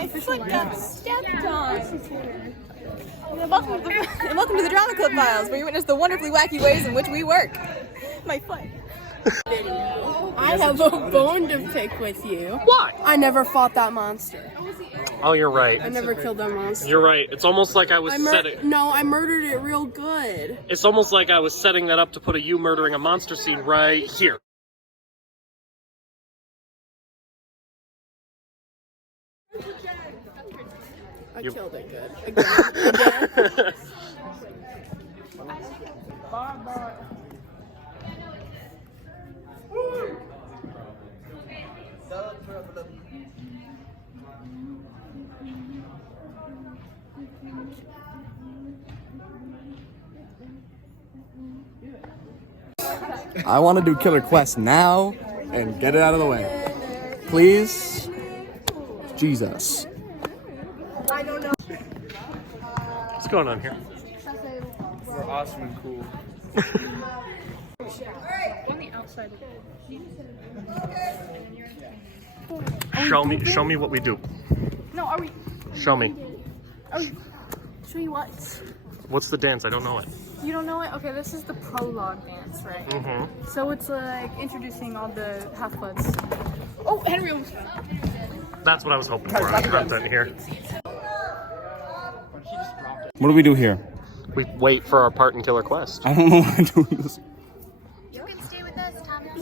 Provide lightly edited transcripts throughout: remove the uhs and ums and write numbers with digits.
My foot got stepped on. Welcome to the Drama Club Files, where you witness the wonderfully wacky ways in which we work. My foot. I have a bone to pick with you. What? I never fought that monster. Oh, you're right. I never killed that monster. You're right. It's almost like I was setting... No, I murdered it real good. It's almost like I was setting that up to put a you murdering a monster scene right here. I killed it good. Again. I want to do Killer Quest now and get it out of the way. Please. Jesus. What's going on here? We're awesome and cool. Show me what we do. No, are we? Show me. Show you what? What's the dance? I don't know it. You don't know it? Okay, this is the prologue dance, right? Mm-hmm. So it's like introducing all the half-bloods. Oh, Henry almost fell. That's what I was hoping for on content here. What do we do here? We wait for our part in Killer Quest. I don't know why I'm doing this. You can stay with us, Tommy. I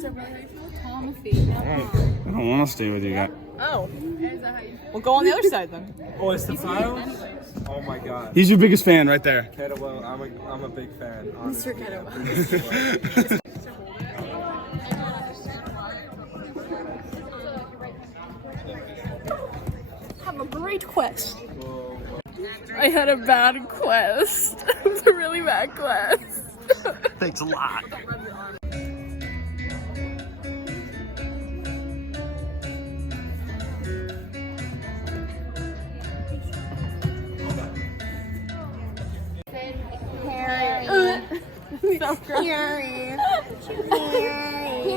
don't want to stay with you guys. Oh. We'll go on the other side then. Oh, it's the files? Oh my god. He's your biggest fan right there. Kettlewell, I'm a big fan. Mr. Kettlewell. Have a great quest. I had a bad quest. It was a really bad quest. Thanks a lot.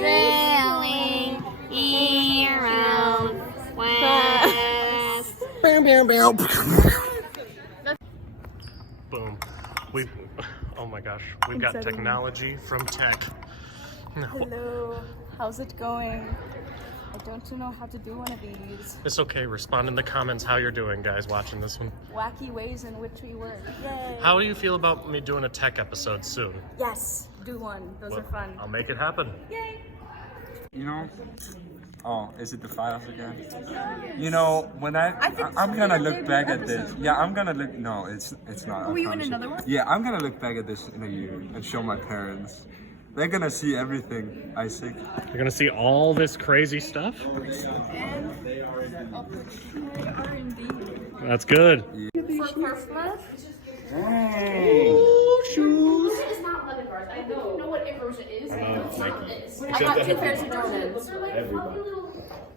Railing hero quest. Boom. Oh my gosh. We've got technology from tech. Hello. How's it going? I don't know how to do one of these. It's okay. Respond in the comments how you're doing, guys, watching this one. Wacky ways in which we work. Yay. How do you feel about me doing a tech episode soon? Yes, do one. Those are fun. I'll make it happen. Yay. You know? Oh, is it the files again? You know, when I'm gonna look back at this. Yeah, I'm gonna look. No, it's not. Were you in another one? Yeah, I'm gonna look back at this in a year and show my parents. They're gonna see everything, Isaac. You're gonna see all this crazy stuff? That's good. Ooh, shoes. It's not lemon bars. I don't know what version is. I got 2 pairs of Jordans.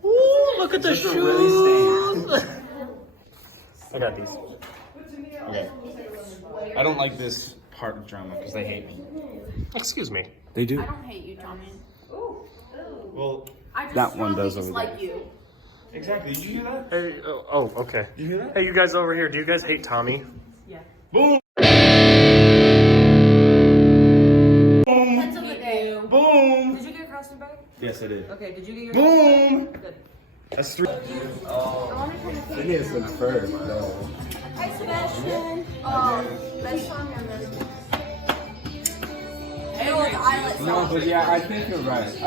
Ooh, look at the shoes! I got these. Okay. I don't like this part of drama because they hate me. Excuse me. They do. I don't hate you, Tommy. Well, I just that one does over dislike you. exactly. Did you hear that? Hey, oh, okay. Did you hear that? Hey, you guys over here, do you guys hate Tommy? Yeah. Boom! Depends on the day. Boom! Did you get your costume back? Yes, I did. Okay, did you get your Boom! Good. That's 3. Phineas went first, though. Hi, Sebastian. Best song ever. No, but yeah, I think you're right.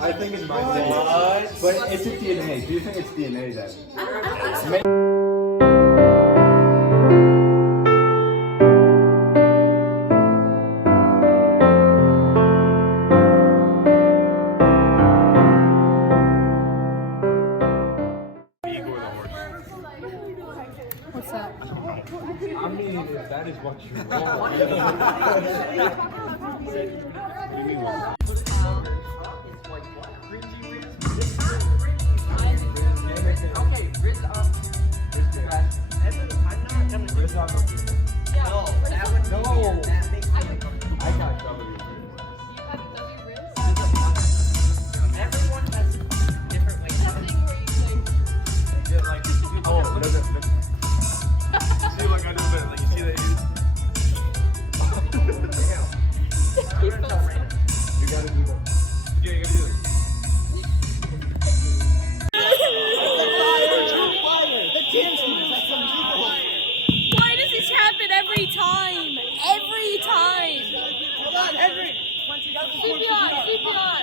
I think it might be. But is it DNA? Do you think it's DNA then? What's that? I mean, if that is what you want. Okay, Riz up. Riz up. No, that would be No. that makes me. I got W. Everyone has different ways. Oh, no. See what I do better? Like, you see that? You gotta do that. Yeah, you gotta do it. Why does this happen every time? Every time! Hold on, Henry. CPR, CPR.